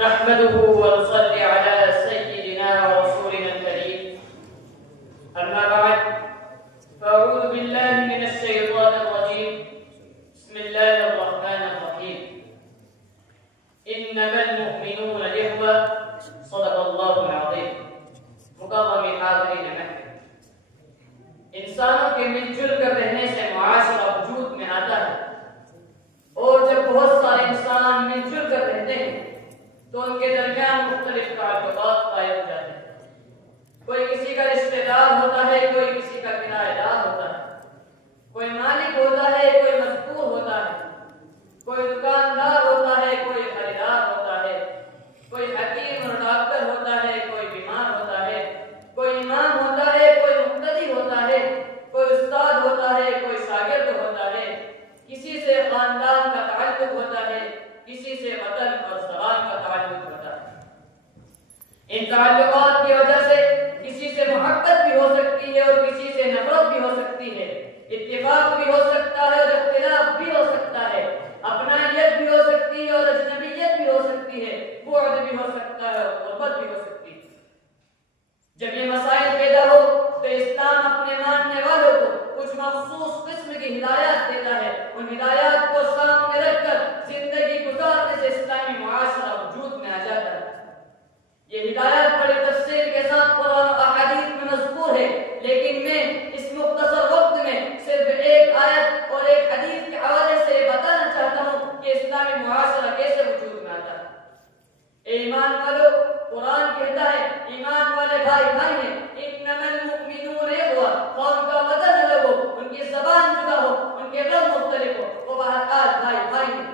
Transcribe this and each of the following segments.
نحمده ونصلي على سيدنا ورسولنا الكريم. أما بعد، فأعوذ بالله من الشيطان الرجيم. بسم الله الرحمن الرحيم. إنما المؤمنون إخوة. صدق الله العظيم. مکرم حاضرین محفل، انسانوں کے مل جل کر رہنے سے معاشرہ وجود میں آتا ہے، اور جب بہت سارے انسان مل جل کر رہتے ہیں تو ان کے درمیان مختلف تعلقات قائم ہو جاتے ہیں. کوئی کسی کا رشتہ دار ہوتا ہے، کوئی کسی کا کرایہ دار ہوتا ہے، کوئی مالک ہوتا ہے، کوئی مذکور ہوتا ہے، کوئی دکاندار ہوتا ہے، کوئی خریدار ہوتا ہے، کوئی حکیم اور ڈاکٹر ہوتا ہے، کوئی بیمار ہوتا ہے، کوئی امام ہوتا ہے، کوئی مقتدی ہوتا ہے، کوئی استاد ہوتا ہے، کوئی شاگرد ہوتا ہے، کسی سے خاندان کا تعلق ہوتا ہے، کسی سے وطن اور زبان کا تعلق ہوتا ہے. ان تعلقات کی وجہ سے کسی سے محبت بھی ہو سکتی ہے اور کسی سے نفرت بھی ہو سکتی ہے، اتفاق بھی ہو سکتا ہے اور اختلاف بھی ہو سکتا ہے، اپنائیت بھی ہو سکتی ہے اور اجنبیت بھی ہو سکتی ہے، بعد بھی ہو سکتا ہے اور غربت بھی ہو سکتی ہے. جب یہ مسائل پیدا ہو تو اسلام اپنے ماننے والوں کو کچھ مخصوص قسم کی ہدایات دیتا ہے. ان ہدایات کو سامنے رکھ کر زندگی گزارنے سے اسلامی معاشرہ وجود میں آ جاتا ہے. یہ ہدایات بڑی تفصیل کے ساتھ قرآن و احادیث میں مذکور ہے، لیکن میں اس مختصر وقت میں صرف ایک آیت اور ایک حدیث کے حوالے سے یہ بتانا چاہتا ہوں کہ اسلامی معاشرہ کیسے وجود میں آتا ہے. اے ایمان والو، قرآن کہتا ہے ایمان والے بھائی بھائی ہیں. انما المؤمنون اخوہ. قوم کا وطن الگ ہو، ان کی زبان جدا ہو، ان کے رب مختلف ہو، وہ بہرحال بھائی بھائی ہیں.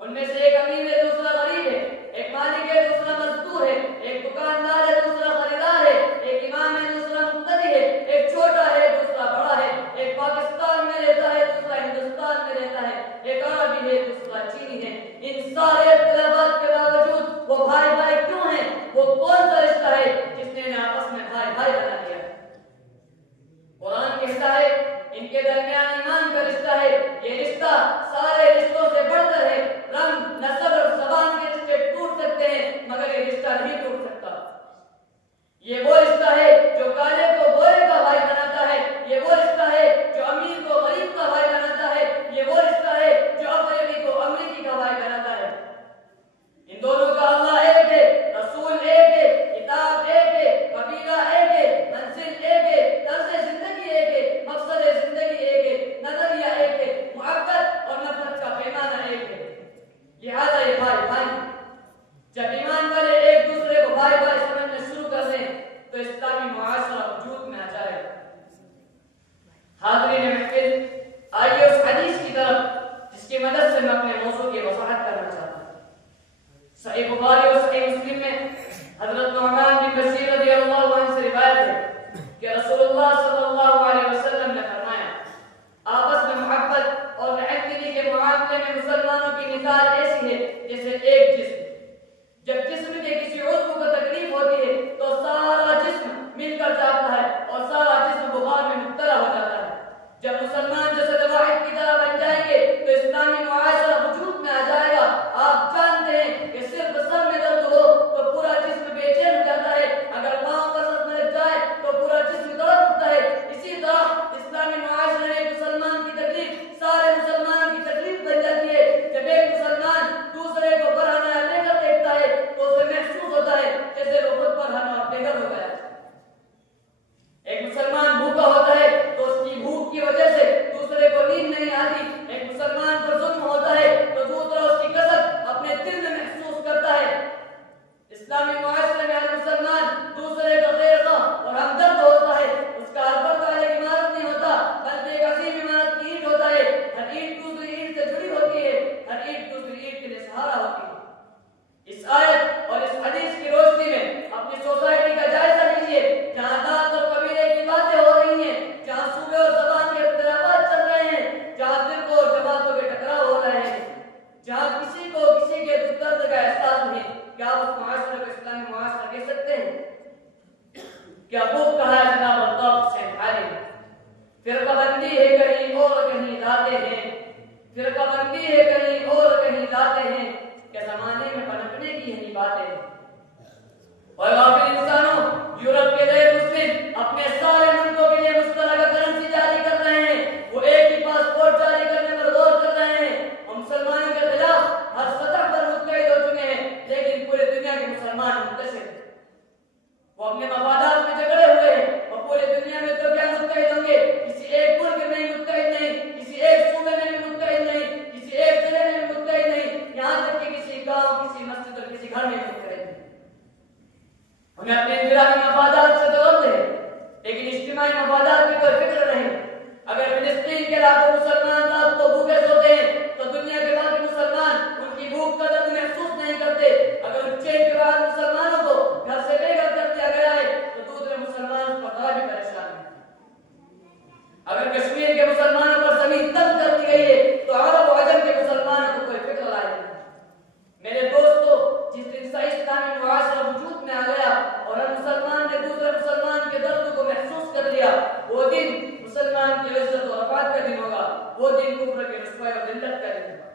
ان میں سے ایک امیر ہے، دوسرا غریب ہے، ایک مالک ہے، دوسرا مزدور ہے، ایک دکاندار ہے، دوسرا خریدار ہے، ایک امام ہے، دوسرا مقتدی ہے، ایک چھوٹا ہے، دوسرا بڑا ہے، ایک پاکستان میں رہتا ہے، دوسرا ہندوستان میں رہتا ہے، ایک عربی ہے، دوسرا چینی ہے. ان سارے اختلافات کے باوجود وہ بھائی بھائی کیوں ہیں؟ وہ کون سا رشتہ ہے جس نے انہیں آپس میں بھائی بھائی بنا دیا؟ قرآن کہتا ہے ان کے درمیان ایمان کا رشتہ ہے. یہ رشتہ سارے رشتوں سے بڑھ کر ہے. رنگ، نسل اور زبان کے رشتے ٹوٹ سکتے ہیں مگر یہ رشتہ نہیں ٹوٹ سکتا. یہ وہ رشتہ ہے جو کالے کو گورے کا بھائی بناتا ہے. یہ وہ رشتہ ہے جو امیر کو غریب کا بھائی بناتا ہے. یہ وہ رشتہ ہے جو افریقی کو امریکی کا بھائی بناتا ہے. ان دونوں کا اللہ ایک ہے، رسول ایک ہے، کتاب ایک ہے، قبیلہ ایک ہے، منزل ایک ہے، طرز زندگی ایک ہے، مقصد زندگی ایک ہے، نظریہ ایک ہے، محبت اور نفرت کا پیمانہ ایک ہے. لہٰذا یہ بھائی بھائی. جب ایمان والے ایک دوسرے کو بھائی بھائی سمجھنا شروع کر دیں تو اسلامی معاشرہ وجود میں آ جائے. حاضرین محفل، آئیے اس حدیث کی طرف جس کی مدد سے میں اپنے موضوع کی وضاحت کرنا چاہتا ہوں. صحیح بخاری اور صحیح مسلم میں حضرت نعمان بن بشیر رضی اللہ عنہ سے روایت ہے کہ رسول اللہ صلی اللہ علیہ وسلم نے فرمایا آپس میں محبت اور رحم دلی کے معاملے میں مسلمانوں کی مثال ایسی ہے جیسے ایک جسم. جب جسم کے کسی عضو کو تکلیف ہوتی ہے تو سارا جسم مل کر جاتا ہے اور سارا جسم بخار میں مبتلا ہو جاتا ہے. جب مسلمان جسد واحد کی طرح بن جائیں گے تو اسلامی معاشرہ وجود میں آ جائے گا. آپ جانتے ہیں کہ صرف سر میں درد ہو تو پورا جسم بے چین ہو جاتا ہے، اگر پاؤں پر سر لگ جائے تو پورا جسم تڑپ اٹھتا ہے. اسی طرح اسلامی معاشرے میں ایک مسلمان کی تکلیف سارے مسلمانوں کی تکلیف بن جاتی ہے. جب ایک مسلمان دوسرے کو برہنہ یا بے گھر دیکھتا ہے تو اسے محسوس ہوتا ہے جیسے وہ خود برہنہ اور بے گھر ہو گیا. ایک مسلمان بھوکا ہوتا ہے تو اس کی بھوک کی وجہ سے دوسرے کو نیند نہیں آتی. ایک مسلمان پر ظلم ہوتا ہے تو دوسرا اس کی کثرت اپنے دل میں محسوس کرتا ہے. اسلامی معاشرے میں ہر مسلمان دوسرے کا خیر خواہ اور ہمدرد ہوتا ہے. اس کا ہر فرد ایک عمارت نہیں ہوتا بلکہ ایک عظیم عمارت کی اینٹ ہوتا ہے. ہر اینٹ دوسری اینٹ سے جڑی ہوتی ہے، ہر اینٹ دوسری اینٹ کے لیے سہارا ہوتی ہے. اس آیت اور اس حدیث کی روشنی میں اپنی سوسائٹی کا جائزہ لیجیے. جہاں ذات اور قبیلے کی باتیں ہو رہی ہیں، جہاں صوبے اور زبان کے اختلافات چل رہے ہیں، جہاں فرقوں اور جماعتوں کے ٹکراؤ ہو رہے ہیں، جہاں کسی کو کسی کے درد کا احساس نہیں، کیا اس معاشرے کو اسلامی معاشرہ کہہ سکتے ہیں؟ کیا خوب کہا ہے جناب الطاف سے حالی. فرقہ بندی ہے کہیں اور کہیں ذاتیں ہیں، فرقہ بندی ہے کہیں اور کہیں ذاتیں ہیں. کہ زمانے میں پنپنے وہ اپنے مفادات میں جھگڑے ہوئے ہیں، اور پورے دنیا میں تو کیا متحد ہوں گے، کسی ایک ملک میں ہی متحد نہیں، کسی ایک صوبے میں بھی متحد نہیں، کسی ایک ضلع میں بھی متحد نہیں، یہاں تک کہ کسی گاؤں، کسی مسجد اور کسی گھر میں بھی متحد نہیں۔ ہمیں اپنے انفرادی مفادات سے تو غم ہے، لیکن اجتماعی مفادات کی کوئی فکر نہیں۔ اگر فلسطین کے لاکھوں مسلمان رات کو بھوکے سوتے ہیں تو دنیا کے باقی مسلمان ان کی بھوک کا درد محسوس نہیں کرتے۔ اگر اچین کے بعد مسلمانوں کو گھر سے بے گھر کر دیا گیا ہے تو دوسرے مسلمان اس پر بھی پریشان ہیں۔ اگر کشمیر کے مسلمانوں پر زمین تنگ کر دی گئی ہے تو عرب و عجم کے مسلمانوں کو کوئی فکر لائے نہیں۔ میرے دوستو، جس دن صحیح اسلامی معاشرہ وجود میں آ گیا اور ہر مسلمان نے دوسرے مسلمان کے درد کو محسوس کر لیا، وہ دن مسلمان کی عزت و رفعت کا دن ہوگا، وہ دن کفر کی رسوائی اور ذلت کا دن ہوگا۔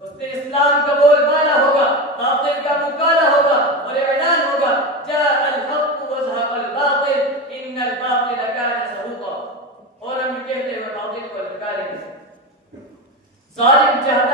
اس دن اسلام کا بول بالا ہوگا، باطل کا مکالا ہوگا اور اعلان ہوگا جاء الحق وزهق الباطل ان الباطل كان زهوقا، اور ہم کہتے ہیں باطل کو للکاریں۔ ظالم چاہتا